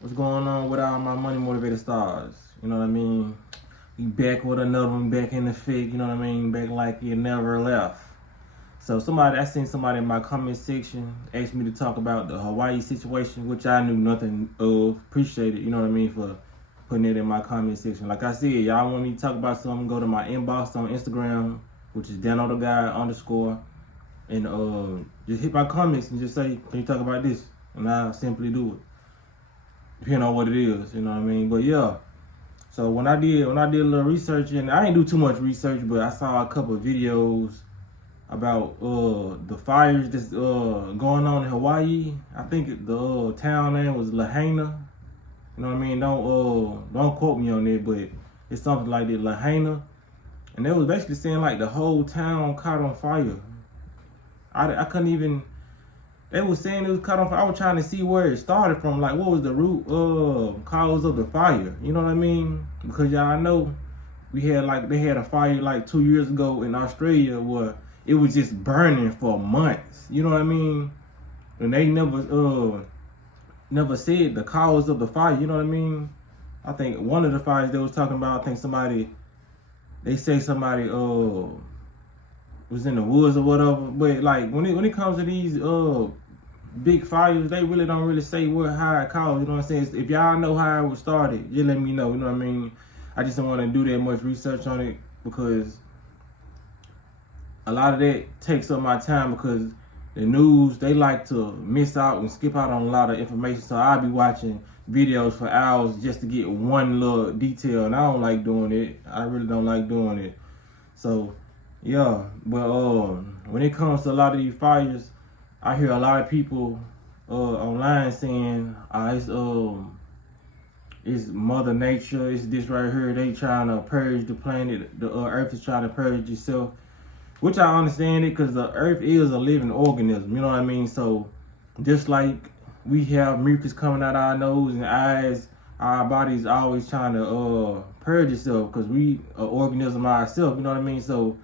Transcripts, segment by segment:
What's going on with all my money motivated stars? You know what I mean? We back with another one, back in the fig, you know what I mean? Back like you never left. So I seen somebody in my comment section asked me to talk about the Hawaii situation, which I knew nothing of. Appreciate it, you know what I mean, for putting it in my comment section. Like I said, y'all want me to talk about something, go to my inbox on Instagram, which is _, and just hit my comments and just say, can you talk about this? And I'll simply do it. Depending on what it is, you know what I mean? But yeah. So when I did a little research, and I didn't do too much research, but I saw a couple of videos about the fires that's going on in Hawaii. I think the town name was Lahaina. You know what I mean? Don't quote me on it, but it's something like that, Lahaina. And they was basically saying like the whole town caught on fire. I couldn't even. They was saying it was caught on fire. I was trying to see where it started from, like what was the root cause of the fire. You know what I mean? Because y'all know they had a fire like 2 years ago in Australia where it was just burning for months. You know what I mean? And they never said the cause of the fire. You know what I mean? I think one of the fires they was talking about, I think somebody was in the woods or whatever. But like when it comes to these big fires, they really don't really say how it caused. You know what I'm saying? If y'all know how it was started, just let me know. You know what I mean? I just don't want to do that much research on it because a lot of that takes up my time, because the news, they like to miss out and skip out on a lot of information. So I'll be watching videos for hours just to get one little detail, and I don't like doing it. I really don't like doing it. So yeah, but when it comes to a lot of these fires, I hear a lot of people online saying it's Mother Nature, it's this right here. They trying to purge the planet. The Earth is trying to purge itself, which I understand it, because the Earth is a living organism. You know what I mean? So just like we have mucus coming out our nose and eyes, our body's always trying to purge itself, because we an organism ourselves. You know what I mean? So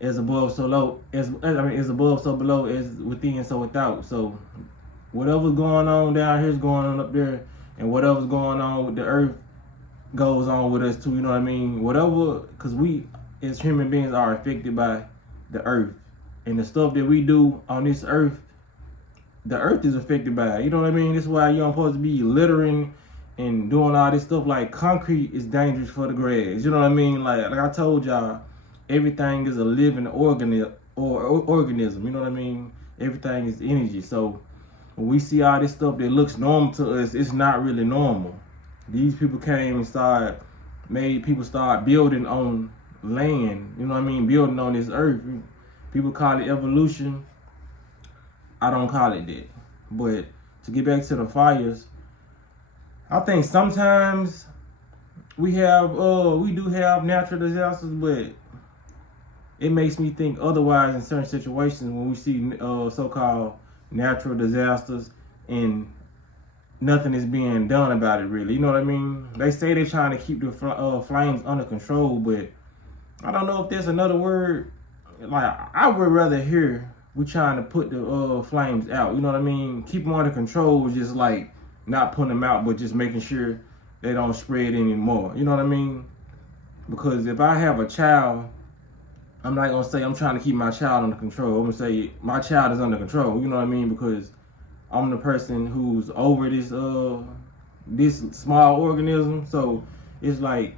as above, so low. As above, so below. As within, so without. So whatever's going on down here is going on up there, and whatever's going on with the earth goes on with us too. You know what I mean? Whatever, because we as human beings are affected by the earth, and the stuff that we do on this earth, the earth is affected by it. You know what I mean? That's why you're supposed to be littering and doing all this stuff. Like concrete is dangerous for the grass. You know what I mean? Like I told y'all, everything is a living organism. You know what I mean? Everything is energy. So when we see all this stuff that looks normal to us, it's not really normal. These people came and made people start building on land. You know what I mean? Building on this earth. People call it evolution. I don't call it that. But to get back to the fires, I think sometimes we do have natural disasters, but it makes me think otherwise in certain situations when we see so-called natural disasters and nothing is being done about it, really. You know what I mean? They say they're trying to keep the flames under control, but I don't know if there's another word. Like, I would rather hear we trying to put the flames out. You know what I mean? Keep them under control, just like not putting them out, but just making sure they don't spread anymore. You know what I mean? Because if I have a child, I'm not gonna say I'm trying to keep my child under control. I'm gonna say my child is under control. You know what I mean? Because I'm the person who's over this small organism. So it's like,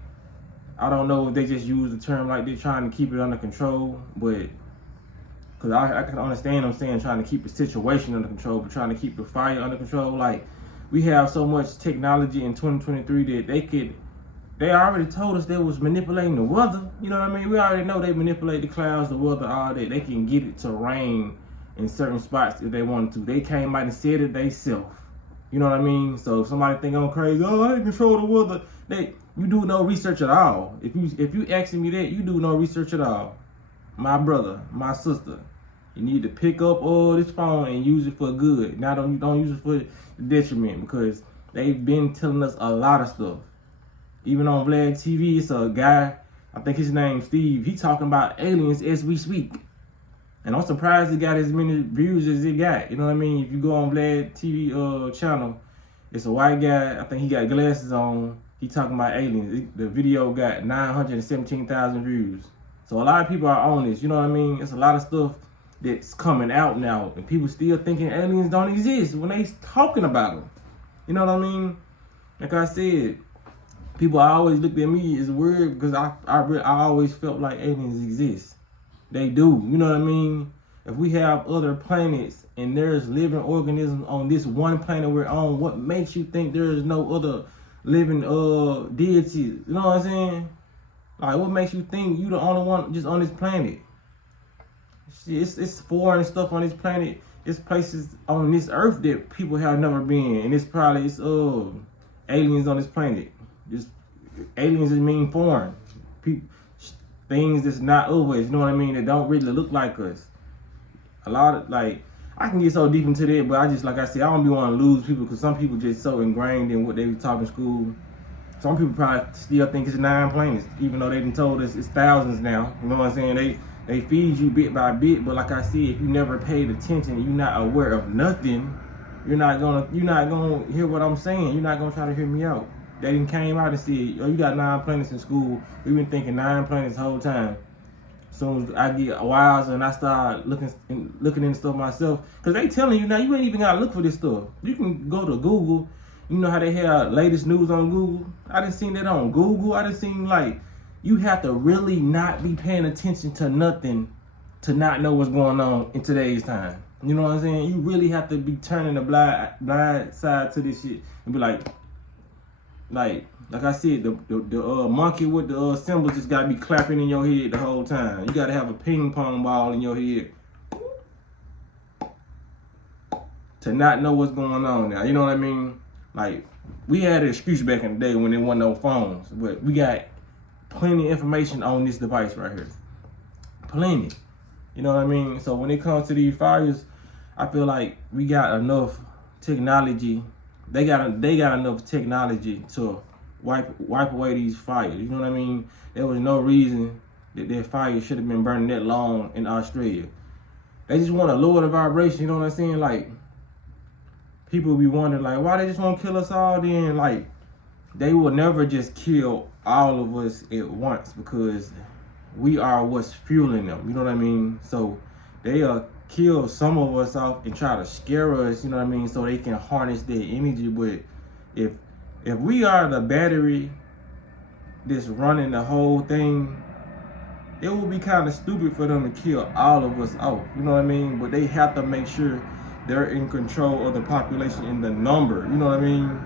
I don't know if they just use the term like they're trying to keep it under control, but because I can understand them saying trying to keep the situation under control, but trying to keep the fire under control. Like, we have so much technology in 2023 that they already told us they was manipulating the weather. You know what I mean? We already know they manipulate the clouds, the weather, all that. They can get it to rain in certain spots if they wanted to. They came out and said it themselves. You know what I mean? So if somebody think I'm crazy, I control the weather, you do no research at all. If you asking me that, you do no research at all. My brother, my sister, you need to pick up this phone and use it for good. Now don't use it for detriment, because they've been telling us a lot of stuff. Even on Vlad TV, it's a guy, I think his name's Steve. He talking about aliens as we speak. And I'm surprised it got as many views as it got. You know what I mean? If you go on Vlad TV channel, It's a white guy. I think he got glasses on. He talking about aliens. The video got 917,000 views. So a lot of people are on this. You know what I mean? It's a lot of stuff that's coming out now, and people still thinking aliens don't exist when they talking about them. You know what I mean? Like I said, people always looked at me as weird because I always felt like aliens exist. They do. You know what I mean? If we have other planets and there's living organisms on this one planet we're on, what makes you think there is no other living deities? You know what I'm saying? Like, what makes you think you the only one just on this planet? It's foreign stuff on this planet. It's places on this earth that people have never been, and it's aliens on this planet. Just aliens just mean foreign people, things that's not of us. You know what I mean? That don't really look like us. A lot of, like, I can get so deep into that, but I just, like I said, I don't be want to lose people because some people just so ingrained in what they were taught in school. Some people probably still think it's 9 planets, even though they done told us it's thousands now. You know what I'm saying? They feed you bit by bit, but like I said, if you never paid attention, you're not aware of nothing, you're not gonna hear what I'm saying. You're not gonna try to hear me out. They done came out and said, "Oh, you got 9 planets in school." We've been thinking 9 planets the whole time. As soon as I get wiser and I start looking into stuff myself, because they telling you now, you ain't even gotta look for this stuff. You can go to Google. You know how they have latest news on Google? I done seen that on Google. I done seen, like, you have to really not be paying attention to nothing to not know what's going on in today's time. You know what I'm saying? You really have to be turning the blind side to this shit and be like I said, the monkey with the symbols just gotta be clapping in your head the whole time. You gotta have a ping pong ball in your head to not know what's going on now. You know what I mean? Like, we had an excuse back in the day when there wasn't no phones, but we got plenty of information on this device right here. Plenty. You know what I mean? So when it comes to these fires, I feel like we got enough technology. They got enough technology to wipe away these fires. You know what I mean? There was no reason that their fire should have been burning that long in Australia. They just want to lower the vibration. You know what I'm saying? Like, people be wondering, like, why they just want to kill us all then? Like, they will never just kill all of us at once because we are what's fueling them. You know what I mean? So they'll kill some of us off and try to scare us, you know what I mean, so they can harness their energy. But if we are the battery that's running the whole thing, it would be kind of stupid for them to kill all of us off. You know what I mean? But they have to make sure they're in control of the population in the number. You know what I mean?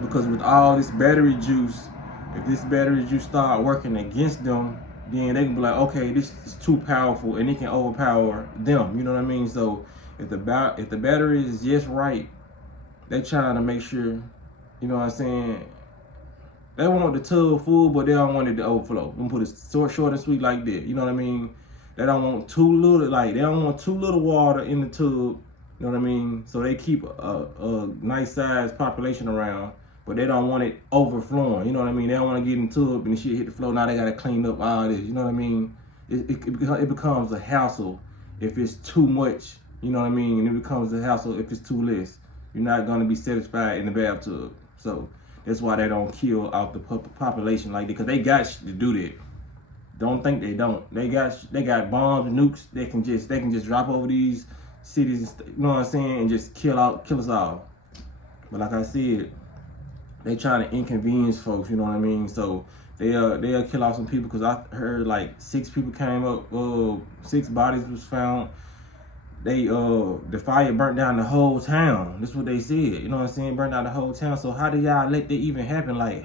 Because with all this battery juice, if this battery juice start working against them, then they can be like, okay, this is too powerful and it can overpower them. You know what I mean? So if the battery is just right, they trying to make sure, you know what I'm saying, they want the tub full, but they don't want it to overflow. I'm gonna put it short and sweet like that. You know what I mean? They don't want they don't want too little water in the tub. You know what I mean? So they keep a nice sized population around, but they don't want it overflowing. You know what I mean? They don't want to get into it and the shit hit the floor. Now they got to clean up all this. You know what I mean? It becomes a hassle if it's too much. You know what I mean? And it becomes a hassle if it's too less. You're not going to be satisfied in the bathtub. So that's why they don't kill out the population like that, because they got to do that. Don't think they don't. They got bombs and nukes. They can just drop over these cities. You know what I'm saying? And just kill us all. But like I said, they trying to inconvenience folks, you know what I mean? So they'll kill off some people, because I heard like 6 people came up, 6 bodies was found. The fire burnt down the whole town. That's what they said. You know what I'm saying? Burnt down the whole town. So how did y'all let that even happen? Like,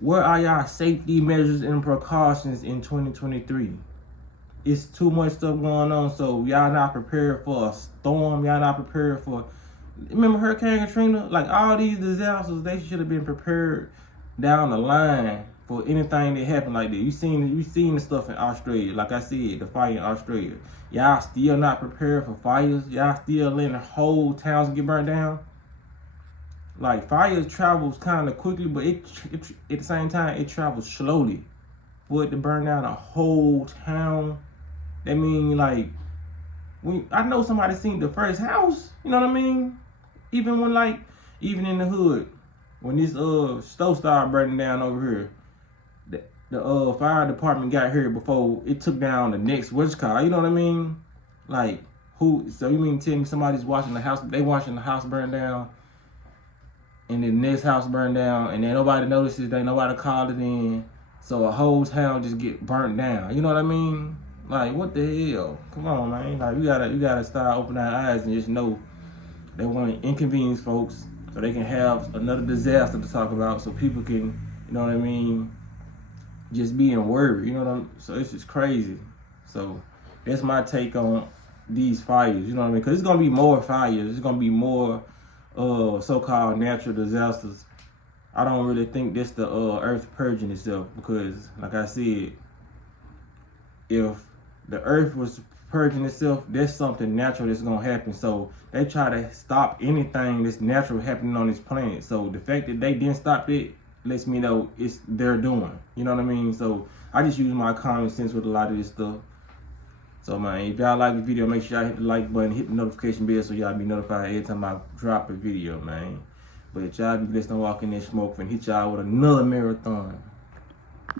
where are y'all safety measures and precautions in 2023? It's too much stuff going on. So y'all not prepared for a storm. Y'all not prepared for, remember Hurricane Katrina? Like, all these disasters, they should have been prepared down the line for anything that happened like that. You seen the stuff in Australia. Like I said, the fire in Australia. Y'all still not prepared for fires. Y'all still letting whole towns get burnt down. Like, fire travels kind of quickly, but it at the same time, it travels slowly. For it to burn down a whole town, that mean, like, I know somebody seen the first house, you know what I mean? Even when, like, Even in the hood, when this stove started burning down over here, the fire department got here before it took down the next what's called. You know what I mean? Like who? So you mean tell me somebody's watching the house? They watching the house burn down, and the next house burned down, and then nobody notices. They nobody called it in, so a whole town just get burnt down. You know what I mean? Like what the hell? Come on, man. Like you gotta start opening our eyes and just know they want to inconvenience folks so they can have another disaster to talk about, so people can, you know what I mean, just being worried. You know what I'm? So it's just crazy. So that's my take on these fires. You know what I mean? Because it's gonna be more fires. It's gonna be more so-called natural disasters. I don't really think this the earth purging itself, because like I said, if the earth was purging itself, there's something natural that's gonna happen. So they try to stop anything that's natural happening on this planet. So the fact that they didn't stop it lets me know it's their doing. You know what I mean? So I just use my common sense with a lot of this stuff. So man, if y'all like the video, make sure y'all hit the like button, hit the notification bell so y'all be notified every time I drop a video, man. But y'all be blessed and walk in there smoke and hit y'all with another marathon.